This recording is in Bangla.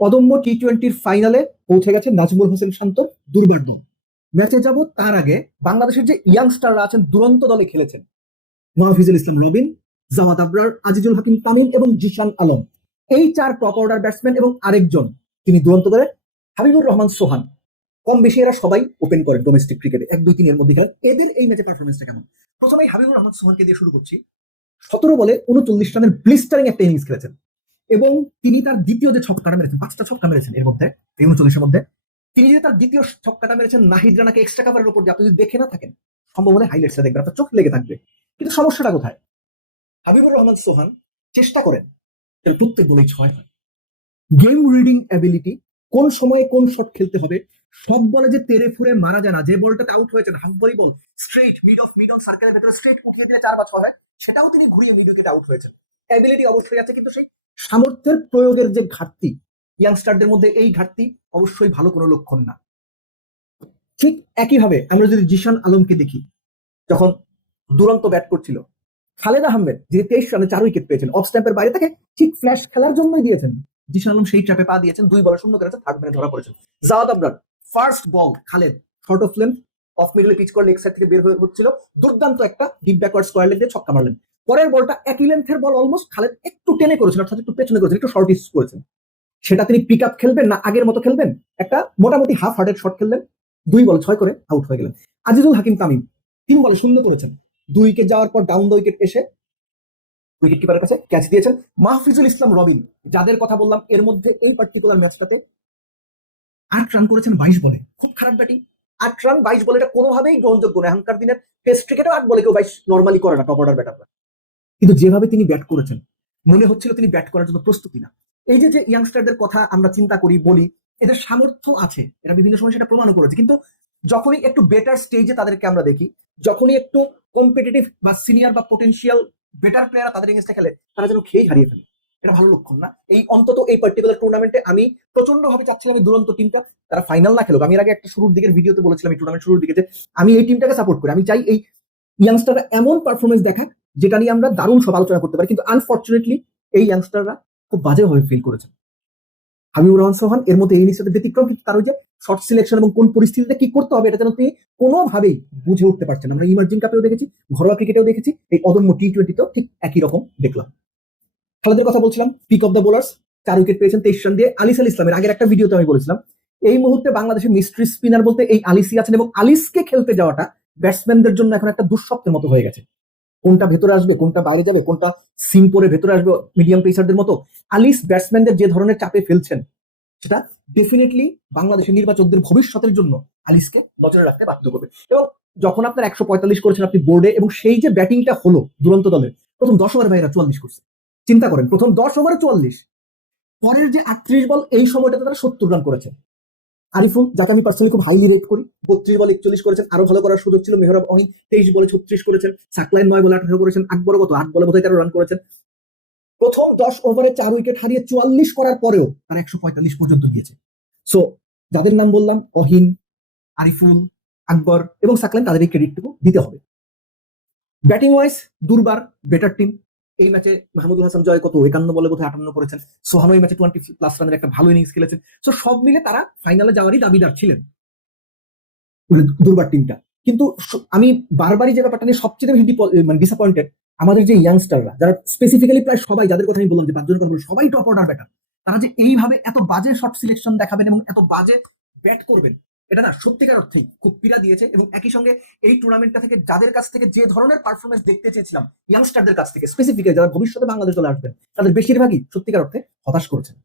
অদম্য টি-20 ফাইনালে পৌঁছে গেছে নাজমুল হোসেন শান্তর দুর্বার দল। ম্যাচে যাব তার আগে বাংলাদেশের যে ইয়াংস্টাররা আছেন দুরন্ত দলে খেলেছেন, মাহফিজুল ইসলাম রবিন, জাওয়াদ আবরার, আজিজুল হাকিম তামিম এবং জিশান আলম, এই চার টপ অর্ডার ব্যাটসম্যান এবং আরেকজন তিনি দুরন্ত দলের হাবিবুর রহমান সোহান, কম বেশি এরা সবাই ওপেন করেন ডোমেস্টিক ক্রিকেটে, 1-2-3 এর মধ্যে খেলেন। এদের এই ম্যাচে পারফরমেন্সটা কেমন? প্রথমেই হাবিবুর রহমান সোহানকে দিয়ে শুরু করছি। 17 বলে 39 রানের ব্লিস্টারিং একটা ইনিংস খেলেছেন এবং তিনি তার দ্বিতীয় যে ছক্কাটা মেরেছেন, 5টা ছক্কা মেরেছেন এর মধ্যে, এই 39-এর মধ্যে তিনি যে তার দ্বিতীয় ছক্কাটা মেরেছেন নাহিদ রানাকে এক্সট্রা কাভারের উপর দিয়ে, আপনি যদি দেখে না থাকেন সম্ভব হলে হাইলাইটসটা দেখবেন, আপনার চোখ লেগে থাকবে। কিন্তু সমস্যাটা কোথায়? হাবিবুর রহমান সোহান চেষ্টা করেন প্রত্যেক বলেই 6 হয়। গেম রিডিং অ্যাবিলিটি, কোন সময়ে কোন শট খেলতে হবে, সব বলে যে তেরে ফুরে মারা যায় না। যে বলটাতে আউট হয়েছেন half volley ball, straight mid on সার্কেলের ভেতরে স্ট্রেট উঠিয়ে দিয়ে 4 বা 6 হয়, সেটাও তিনি ঘুরিয়ে মিড উইকেটে আউট হয়েছেন। অ্যাবিলিটি অবশ্যই আছে, কিন্তু সেই সামর্থ্যের প্রয়োগের যে ঘাটতি, ইয়াংস্টারদের মধ্যে এই ঘাটতি অবশ্যই ভালো কোনো লক্ষণ না। ঠিক একইভাবে আমরা যদি জিশান আলমকে দেখি, যখন দুরন্ত ব্যাট করছিল, খালেদ আহমেদ যিনি 23 রানে 4 উইকেট পেয়েছেন, অফ স্ট্যাম্পের বাইরে থেকে ঠিক ফ্ল্যাশ খেলার জন্যই দিয়েছেন, জিশান আলম সেই ট্র্যাপে পা দিয়েছেন, 2 বলে 0 করেছেন, থার্ড ম্যানে ধরা পড়েছেন। Jawad Abrar first ball Khaled short of length off মিডলে পিচ করে লেগ সাইড থেকে বের হয়ে হচ্ছিল, দুর্দান্ত একটা ডিপ ব্যাকওয়ার্ড স্কয়ার লেগ দিয়ে ছক্কা মারলেন। পরের বলটা একই লেন্থের বল, অলমোস্ট খালেদ একটু টেনে করেছেন, অর্থাৎ একটু পেছনে করেছেন, একটু শর্ট ইস করেছেন। সেটা তিনি পিক আপ খেলবেন না আগের মতো খেলবেন, একটা মোটামুটি হাফ হার্টেড শট খেললেন, 2 বলে 6 করে আউট হয়ে গেলেন। আজিজুল হাকিম তামিম 3 বলে 0 করেছেন, 2 উইকেট যাওয়ার পর ডাউন দ্য উইকেট এসে উইকেট কিপারের কাছে ক্যাচ দিয়েছেন। মাহফিজুল ইসলাম রবিন, যাদের কথা বললাম, এর মধ্যে এই পার্টিকুলার ম্যাচটাতে 8 রান করেছেন 22 বলে, খুব খারাপ ব্যাটিং। 8 রান 22 বলে এটা কোনোভাবেই গ্রহণযোগ্য নয়। এখনকার দিনের টেস্ট ক্রিকেটও 8 বলে কেউ 22 নর্মালি করে না টপ অর্ডার ব্যাটাররা। কিন্তু যেভাবে তিনি ব্যাট করেছেন, মনে হচ্ছিল তিনি ব্যাট করার জন্য প্রস্তুতি না। এই যে ইয়াংস্টারদের কথা আমরা চিন্তা করি, বলি এদের সামর্থ্য আছে, এরা বিভিন্ন সময় সেটা প্রমাণও করেছে, কিন্তু যখনই একটু বেটার স্টেজে তাদেরকে আমরা দেখি, যখনই একটু কম্পিটিটিভ বা সিনিয়র বা পটেনশিয়াল বেটার প্লেয়ার তাদের এগেইনস্টে খেলে, তারা যেন খেয়েই হারিয়ে ফেলে। এটা ভালো লক্ষণ না। এই অন্তত এই পার্টিকুলার টুর্নামেন্টে আমি প্রচন্ড ভাবে চাচ্ছিলাম এই দুরন্ত টিমটা তারা ফাইনাল না খেলুক। আমি এর আগে একটা শুরুর দিকের ভিডিওতে বলেছিলাম, এই টুর্নামেন্ট শুরুর দিকে, যে আমি এই টিমটাকে সাপোর্ট করি। আমি চাই এই ইয়াংস্টাররা এমন পারফরমেন্স দেখাক যেটা নিয়ে আমরা দারুণ সব আলোচনা করতে পারি, কিন্তু আনফর্চুনেটলি এই ইয়াংস্টাররা খুব বাজেভাবে ফিল করেছে। হাবিবুর রহমান সোহান এর মধ্যে এই ইনিংসটাতে ব্যতিক্রম, কিন্তু তার ওই যে শর্ট সিলেকশন এবং কোন পরিস্থিতিতে কি করতে হবে এটা যেন তিনি কোনোভাবেই বুঝে উঠতে পারছেন। আমরা ইমার্জিং কাপেও দেখেছি, ঘরোয়া ক্রিকেটেও দেখেছি, এই অদম্য টি-20তেও ঠিক একই রকম দেখলাম। খালেদের কথা বলছিলাম, peak of the bowlers, 4 wicket পেয়েছেন 23 রান দিয়ে। আলিস আল ইসলামের আগের একটা ভিডিওতে আমি বলেছিলাম, এই মুহূর্তে বাংলাদেশের মিস্ট্রি স্পিনার বলতে এই আলিসি আছেন, এবং আলিসকে খেলতে যাওয়াটা ব্যাটসম্যানদের জন্য এখন একটা দুঃস্বপ্নের মতো হয়ে গেছে। কোনটা ভেতরে আসবে, কোনটা বাইরে যাবে, কোনটা সিম পরে ভেতরে আসবে মিডিয়াম পেসারদের মতো। আলিস ব্যাটসম্যানদের যে ধরনের চাপে ফেলছেন, সেটা ডেফিনেটলি বাংলাদেশের নির্বাচকদের ভবিষ্যতের জন্য আলিসকে নজরে রাখতে বাধ্য করবে। এবং যখন আপনার 145 করেছেন আপনি বোর্ডে, এবং সেই যে ব্যাটিংটা হলো দুরন্ত দলের, প্রথম 10 ওভারে ভাইরা 44 করছে, চিন্তা করেন, প্রথম 10 ওভারে 44। পরের যে 38 বল, এই সময়টাতে তারা 70 রান করেছে। আরিফুল, যাকে আমি পার্সোনালি খুব হাইলি রেট করি, 32 বলে 41 করেছেন, আরো ভালো করার সুযোগ ছিল। মেহরাব অহিন 23 বলে 36 করেছেন, সাকলাইন 9 বলে 18 করেছেন, আকবর কত 8 বলে বোধহয় 13 রান করেছেন। প্রথম 10 ওভারে 4 উইকেট হারিয়ে 44 করার পরেও তারা 145 পর্যন্ত গিয়েছে। সো যাদের নাম বললাম, অহিন, আরিফুল, আকবর এবং সাকলাইন, তাদের এই ক্রেডিটটুকু দিতে হবে। ব্যাটিং ওয়াইজ দুর্বার বেটার টিম। এই ম্যাচে মাহমুদুল হাসান জয় কত 51 বলে বোধহয় 58 করেছেন, সোহান এই ম্যাচে 20+ রানের একটা ভালো ইনিংস খেলেছেন। সো সব মিলে তারা ফাইনালে যাওয়ারই দাবিদার ছিলেন, দুর্বার টিমটা। কিন্তু আমি বারবারই যে ব্যাপারটা নিয়ে সবচেয়ে বেশি মানে ডিসঅ্যাপয়েন্টেড, আমাদের যে ইয়াংস্টাররা, যারা স্পেসিফিক্যালি প্রায় সবাই, যাদের কথা আমি বললাম যে 5 জনের কথা বললাম, সবাই টপ অর্ডার ব্যাটার, তারা যে এইভাবে এত বাজে শট সিলেকশন দেখাবেন এবং এত বাজে ব্যাট করবেন, এটা না সত্যিকার অর্থেই খুব পীড়া দিয়েছে। এবং একই সঙ্গে এই টুর্নামেন্টটা থেকে যাদের কাছ থেকে যে ধরনের পারফরমেন্স দেখতে চেয়েছিলাম ইয়াংস্টারদের কাছ থেকে, স্পেসিফিক্যালি যারা ভবিষ্যতে বাংলাদেশ দলে আসবেন, তাদের বেশিরভাগই সত্যিকার অর্থে হতাশ করেছেন।